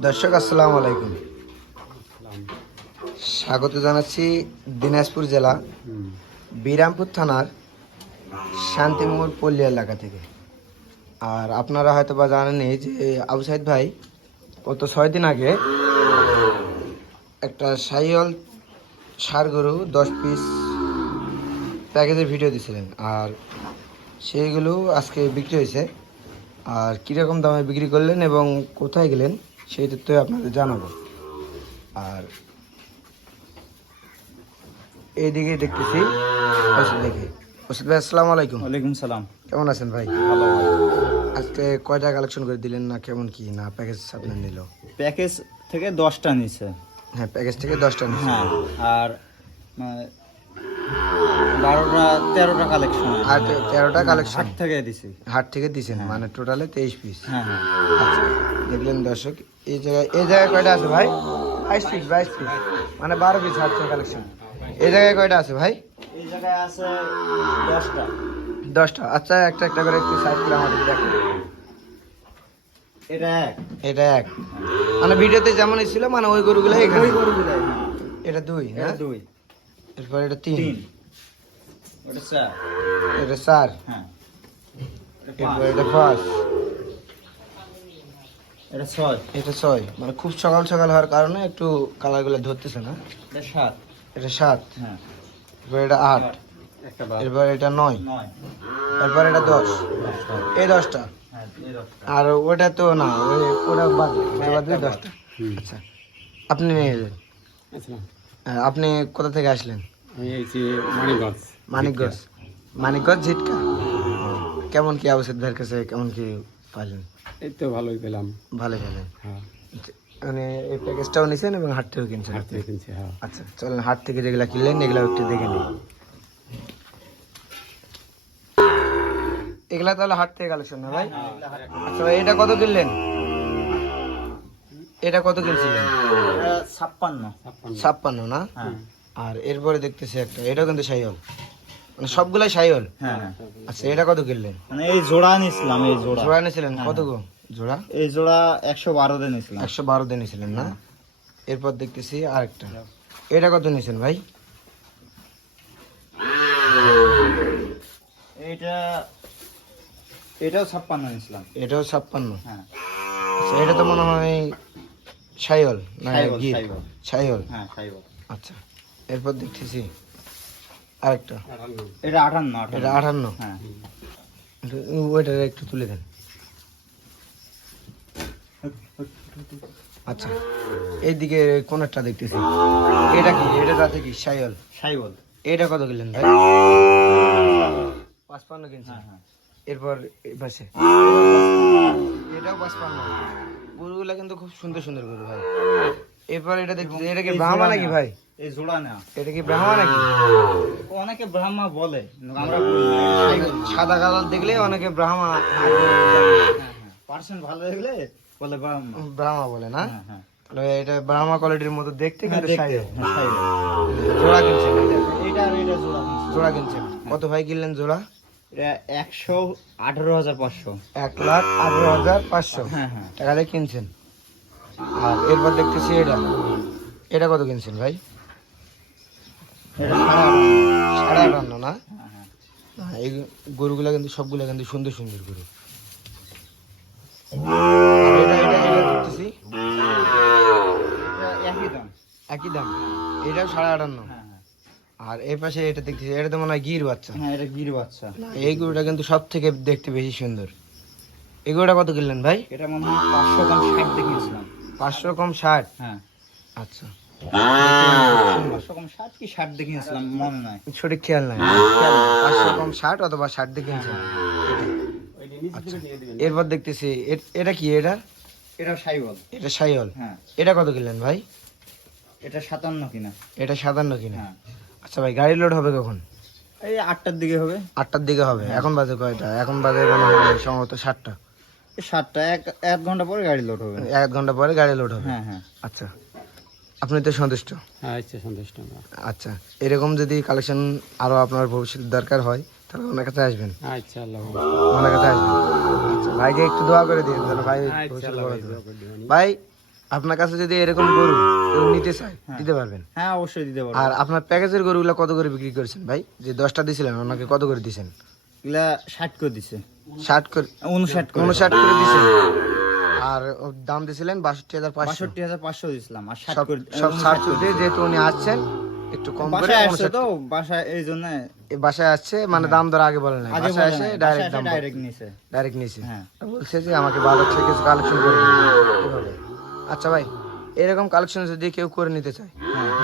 দর্শক আসসালামু আলাইকুম, স্বাগত জানাচ্ছি দিনাজপুর জেলা বিরামপুর থানার শান্তিমোড় পল্লী এলাকা থেকে। আর আপনারা হয়তো বা জানেনই যে আবু সাইদ ভাই গত 6 দিন আগে একটা সাইওয়াল ষাঁড় গরু 10 পিস প্যাকেজের ভিডিও দিয়েছিলেন, আর সেইগুলো আজকে বিক্রি হয়েছে। আর কীরকম দামে বিক্রি করলেন এবং কোথায় গেলেন সেই তথ্য আপনাদের জানাবো। আর এইদিকে দেখতেছি ওষুধ ভাই, আসসালামু আলাইকুম। ওয়ালাইকুম সালাম। কেমন আছেন ভাই? ভালো ভাই। আজকে কয়টা কালেকশন করে দিলেন, না কেমন কি না প্যাকেজ আপনার নিল? প্যাকেজ থেকে 10টা নিছে। হ্যাঁ, প্যাকেজ থেকে 10টা নিচ্ছে। হ্যাঁ, আর 12টা 13টা কালেকশন। আর 13টা কালেকশন হাট থেকে দিছি। হাট থেকে দিয়েছেন, মানে টোটালে 23 পিস। হ্যাঁ হ্যাঁ। আচ্ছা, দেখলেন দর্শক, এই জায়গায় কয়টা আছে ভাই? 22 পিস, মানে 12 পিস হাট থেকে কালেকশন। এই জায়গায় কয়টা আছে ভাই? এই জায়গায় আছে 10টা। 10টা। আচ্ছা, একটা একটা করে একটু সাইড করে আমাদের দেখেন। এটা এক। মানে ভিডিওতে যেমন ছিল, মানে ওই গরুগুলো এখানে। ওই গরুগুলো, হ্যাঁ। এটা 2 না? এটা 2। এরপর এটা 3। ওটা 4। এটা 4। হ্যাঁ। এরপর এটা 5। এটা 6। এটা 6। মানে খুব সকাল সকাল হওয়ার কারণে একটু কালারগুলো ধরতেছে না। এটা 7। এটা 7। হ্যাঁ। এরপর এটা 8। একটা বাদ। এরপর এটা 9। 9। এরপর এটা 10। এই 10টা। হ্যাঁ, এই 10টা। আর ওটা তো না, ওটা বাদ, ওটা বাদ দিয়ে 10টা। আচ্ছা, আপনি নিয়ে এলেন। আপনি কোথা থেকে আসলেন? আমি এইছি মানিকগঞ্জ। মানিকগঞ্জ ঝিটকা। কেমন কি আবু সাইদ ভাইয়ের কাছে কেমন কি পাইলেন? এই তো ভালোই পেলাম। ভালো পেলেন। হ্যাঁ, মানে এই প্যাকেজটাও নিছেন এবং হাট থেকেও কিনছেন? হাট থেকে কিনছি। হ্যাঁ, আচ্ছা, চলেন হাট থেকে যেগুলা কিনলেন এগুলা একটু দেখে নিই। এগুলা তাহলে হাট থেকে কালেকশন না ভাই? আচ্ছা ভাই, এটা কত কিনলেন? এটা কত কিনছিলেন? এটা 56। 56 না? হ্যাঁ আর এরপরে দেখতেছি একটা, এটাও কিন্তু সাইওয়াল, মানে সবগুলাই সাইওয়াল। হ্যাঁ হ্যাঁ। আচ্ছা, এটা কত কিনলেন? মানে এই জোড়া নিছিলাম, এই জোড়া। জোড়া নিয়েছিলেন কত গো জোড়া? এই জোড়া 112 দিয়ে নিছিলাম। 112 দিয়ে নিয়েছিলেন না? এরপর দেখতেছি আরেকটা, এটা কত নিয়েছেন ভাই? এইটা এটাও 56 নিছিলাম। এটাও 56। হ্যাঁ। আচ্ছা, এটা তো মনে হয় সাইওয়াল না সাইওয়াল, গির? সাইওয়াল। সাইওয়াল। হ্যাঁ, সাইওয়াল। আচ্ছা, এরপর দেখতেছি আরেকটা, এটা 58। এটা 58। হ্যাঁ। ওইটা একটু তুলে দেন। আচ্ছা, এইদিকে কোনটা দেখতেছি, এটা কি? এটা তাতে কি সাইওয়াল? সাইওয়াল। এটা কত কিনলেন ভাই? 55 কিনছেন। হ্যাঁ হ্যাঁ। এরপর এই পাশে এটাও 55। গরুগুলা কিন্তু খুব সুন্দর সুন্দর গরু ভাই। এরপর এটা দেখতেছি, এটা কি এই ব্রাহ্মা জোড়া নাকি না। ভাই? এই জোড়া না। এটা কি ব্রাহ্মা নাকি? অনেকে ব্রাহ্মা বলে, কিন্তু আমরা বলি না, এটা সাইওয়াল। সাদা কালার দেখলে অনেকে ব্রাহ্মা হ্যাঁ হ্যাঁ। পার্সেন্ট ভালো দেখলে বলে ব্রাহ্মা। ব্রাহ্মা বলে না? হ্যাঁ হ্যাঁ। তাহলে এটা ব্রাহ্মা কোয়ালিটির মতো দেখতে, হ্যাঁ, কিন্তু দেখতে। সাইওয়াল। হ্যাঁ, সাইওয়াল। জোড়া কিনছেন এটা? এইটা আর এইটা জোড়া নিছি। জোড়া কিনছেন কত ভাই কিনলেন জোড়া? এটা 118,500। 1,18,500 হ্যাঁ হ্যাঁ। টাকা দিয়ে কিনছেন। আর এরপর দেখতেছি এটা, এটা কত কিনছেন ভাই? এটা 58,500। 58.5 না? হ্যাঁ হ্যাঁ। হ্যাঁ, এই গরুগুলা কিন্তু সবগুলা কিন্তু সুন্দর সুন্দর গরু। আর এটা দেখতেছি এটা একই দাম। একই দাম, এটাও 58.5। হ্যাঁ হ্যাঁ। আর এই পাশে এটা দেখতেছি, এটা তো মনে হয় গির বাচ্চা। হ্যাঁ, এটা গির বাচ্চা। এই গরুটা কিন্তু সব থেকে দেখতে বেশি সুন্দর। এই গরুটা কত কিনলেন ভাই? এটা মনে হয় 500 দাম 60 দেখিয়েছিলাম। 500 কম 60। হ্যাঁ। আচ্ছা, 500 কম 60 কি 60 দেখিয়েছিলাম, মনে নাই। সঠিক খেয়াল নাই। 500 কম 60 অথবা 60 দিয়ে কিনছেন। আচ্ছা, এরপর দেখতেছি এটা কি? এটা সাইওয়াল। এটা সাইওয়াল। হ্যাঁ। এটা কত কিনলেন ভাই? এটা 57 কিনা। এটা 57 কিনা? হ্যাঁ। আচ্ছা ভাই, গাড়ি লোড হবে কখন? এই 8টার দিকে হবে। 8টার দিকে হবে। এখন বাজে কয়টা? এখন বাজে মনে হয় সম্ভবত 7টা। এই 7টা, এক ঘন্টা পরে গাড়ি লোড হবে। 1 ঘন্টা পরে গাড়ি লোড হবে। হ্যাঁ হ্যাঁ। আচ্ছা, আপনি তো সন্তুষ্ট? হ্যাঁ, আচ্ছা, সন্তুষ্ট আমরা। আচ্ছা, এরকম যদি কালেকশন আরো আপনার ভবিষ্যতে দরকার হয় তাহলে ওনার কাছে আসবেন। আচ্ছা, আল্লাহ। ওনার কাছে আসবেন। আচ্ছা, ভাইকে একটু দোয়া করে দিন যেন ভাই আচ্ছা, ভবিষ্যতে আল্লাহ বড় ভাই, হয়। দোয়া করে দিবেন। ভাই আপনার কাছে যদি এরকম গরু কেউ নিতে চায় দিতে পারবেন? হ্যাঁ অবশ্যই দিতে পারবো। আর আপনার প্যাকেজের গরুগুলো কত করে বিক্রি করেছেন ভাই? যে 10টা দিছিলেন ওনাকে কত করে দিছেন? এগুলা 60 করে দিছে, 60 করে 59 করে 59 করে দিছেন। আর ওর দাম দিছিলেন 62,500। 62,500 দিছিলাম, আর 60 সব করে সব 60 দিয়ে, যেহেতু উনি আসছেন একটু কম করে বাসায় আসছে 59 তো, বাসায় এই জন্য এই বাসায় আসছে, মানে দাম দর আগে বলেন না, আগে বাসায় এসে ডাইরেক্ট দাম ডাইরেক্ট নিছে। ডাইরেক্ট নিছে। হ্যাঁ। বলছে যে আমাকে ভালো থেকে কিছু কালেকশন করে দিন এভাবে। আচ্ছা ভাই, এরকম কালেকশন যদি কেউ করে নিতে চায়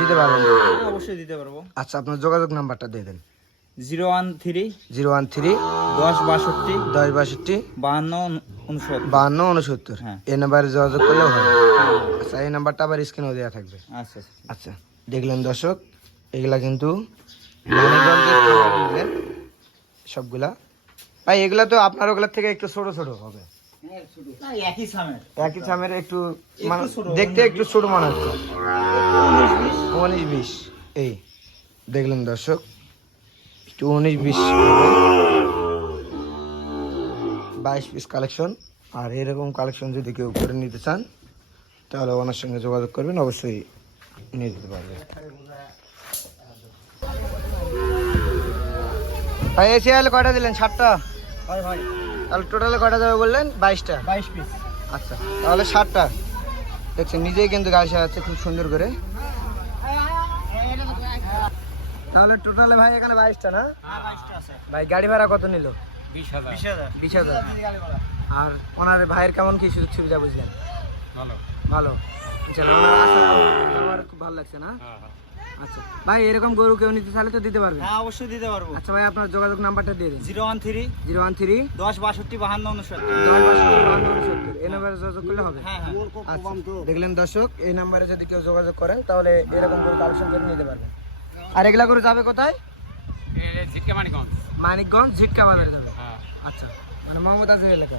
দিতে পারবেন? হ্যাঁ, অবশ্যই দিতে পারবো। আচ্ছা, আপনার যোগাযোগ নাম্বারটা দিয়ে দেন। 013 013 10 62 10 62 52 69। 52 69। হ্যাঁ। এই নাম্বারে যোগাযোগ করলেও হয়। আচ্ছা, এই নাম্বারটা আবার স্ক্রিনেও দেওয়া থাকবে। আচ্ছা আচ্ছা, দেখলেন দর্শক, এগুলা কিন্তু মানিকগঞ্জের খামার বুঝলেন সবগুলা। ভাই এগুলা তো আপনার ওগুলার থেকে একটু ছোট ছোট হবে, না একই সামের। একই সামের, একটু মানে ছোট, দেখতে একটু ছোট মনে হচ্ছে। 19-20 এই দেখলেন দর্শক, একটু 19-20 22 পিস কালেকশন। আর এরকম কালেকশন যদি কেউ করে নিতে চান তাহলে ওনার সঙ্গে যোগাযোগ করবেন, অবশ্যই নিয়ে যেতে পারবে। ভাই এসে হলে কয়টা দিলেন? 60টা। ভাই ভাই তাহলে টোটালে কয়টা যাবে বললেন? 22টা। 22 পিস। আচ্ছা, তাহলে 60টা। দেখছেন নিজেই কিন্তু গাড়ি সাজাচ্ছে খুব সুন্দর করে। তাহলে টোটালে ভাই এখানে 22টা না? হ্যাঁ 22টা আছে। ভাই গাড়ি ভাড়া কত নিল? 20,000। 20,000। 20,000। আর ওনার ভাইয়ের কেমন কি সুযোগ সুবিধা বুঝলেন? ভালো। ভালো। ইনশাআল্লাহ ওনার আশা আমার খুব ভালো লাগছে না? হ্যাঁ হ্যাঁ। আচ্ছা ভাই, এরকম গরু কেউ নিতে চাইলে তো দিতে পারবেন? হ্যাঁ অবশ্যই দিতে পারবো। আচ্ছা ভাই, আপনার যোগাযোগ নাম্বারটা দিয়ে দিন। 013 013 10 62 52 69। 10 এই নাম্বারে যোগাযোগ করলে হবে। হ্যাঁ হ্যাঁ। আচ্ছা, দেখলেন দর্শক, এই নাম্বারে যদি কেউ যোগাযোগ করেন তাহলে এরকম করে কালেকশন করে নিতে পারবেন। আর এগুলা করে যাবে কোথায়? জিটকা মানিগঞ্জ। মানিকগঞ্জ ঝিটকা বাজারে যাবে। হ্যাঁ। আচ্ছা, মানে মোহাম্মদ আজিজ এলাকা।